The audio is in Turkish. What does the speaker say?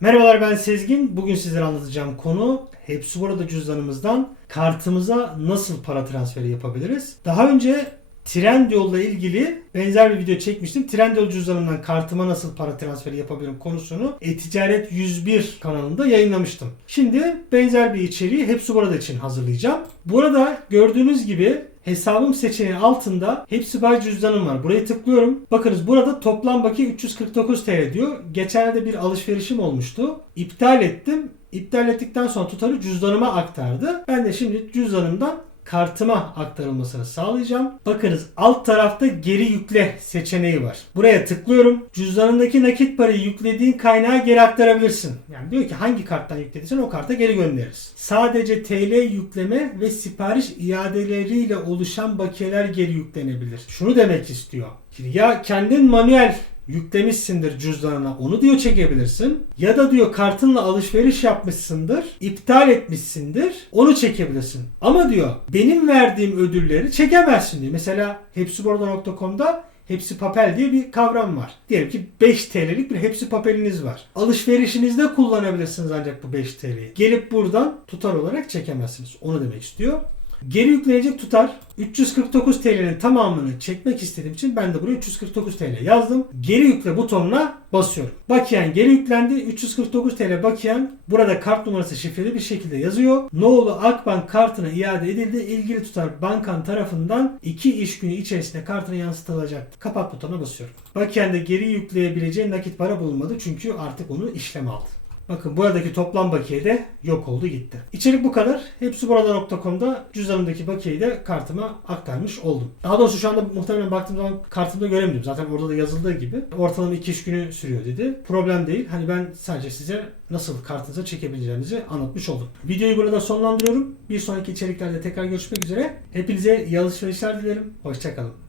Merhabalar ben Sezgin. Bugün sizlere anlatacağım konu Hepsi Burada cüzdanımızdan kartımıza nasıl para transferi yapabiliriz? Daha önce Trendyol'la ilgili benzer bir video çekmiştim. Trendyol cüzdanından kartıma nasıl para transferi yapabilirim konusunu E-Ticaret 101 kanalında yayınlamıştım. Şimdi benzer bir içeriği Hepsi Burada için hazırlayacağım. Burada gördüğünüz gibi hesabım seçeneği altında hepsi bay cüzdanım var. Buraya tıklıyorum. Bakınız burada toplam bakiye 349 TL diyor. Geçenlerde bir alışverişim olmuştu. İptal ettim. İptal ettikten sonra tutarı cüzdanıma aktardı. Ben de şimdi cüzdanımdan kartıma aktarılmasını sağlayacağım. Bakınız alt tarafta geri yükle seçeneği var. Buraya tıklıyorum. Cüzdanındaki nakit parayı yüklediğin kaynağa geri aktarabilirsin. Yani diyor ki hangi karttan yüklediysen o karta geri göndeririz. Sadece TL yükleme ve sipariş iadeleriyle oluşan bakiyeler geri yüklenebilir. Şunu demek istiyor. Ya kendin manuel yüklemişsindir cüzdanına onu diyor çekebilirsin. Ya da diyor kartınla alışveriş yapmışsındır, iptal etmişsindir, onu çekebilirsin. Ama diyor benim verdiğim ödülleri çekemezsin diyor. Mesela hepsiborada.com'da Hepsi papel diye bir kavram var. Diyelim ki 5 TL'lik bir hepsi papeliniz var. Alışverişinizde kullanabilirsiniz ancak bu 5 TL'yi. Gelip buradan tutar olarak çekemezsiniz. Onu demek istiyor. Geri yüklenecek tutar 349 TL'nin tamamını çekmek istediğim için ben de buraya 349 TL yazdım. Geri yükle butonuna basıyorum. Bakiyen geri yüklendi. 349 TL bakiyen burada kart numarası şifreli bir şekilde yazıyor. Noğlu Akbank kartına iade edildi. İlgili tutar bankan tarafından 2 iş günü içerisinde kartına yansıtılacaktır. Kapat butonuna basıyorum. Bakiyen de geri yükleyebileceği nakit para bulunmadı. Çünkü artık onu işlem aldı. Bakın buradaki toplam bakiye de yok oldu gitti. İçerik bu kadar. Hepsi burada.com'da cüzdanımdaki bakiyeyi de kartıma aktarmış oldum. Daha doğrusu şu anda muhtemelen baktığım zaman kartımda göremiyorum. Zaten orada da yazıldığı gibi. Ortalama 2 iş günü sürüyor dedi. Problem değil. Hani ben sadece size nasıl kartınıza çekebileceğinizi anlatmış oldum. Videoyu burada sonlandırıyorum. Bir sonraki içeriklerde tekrar görüşmek üzere. Hepinize iyi alışverişler dilerim. Hoşçakalın.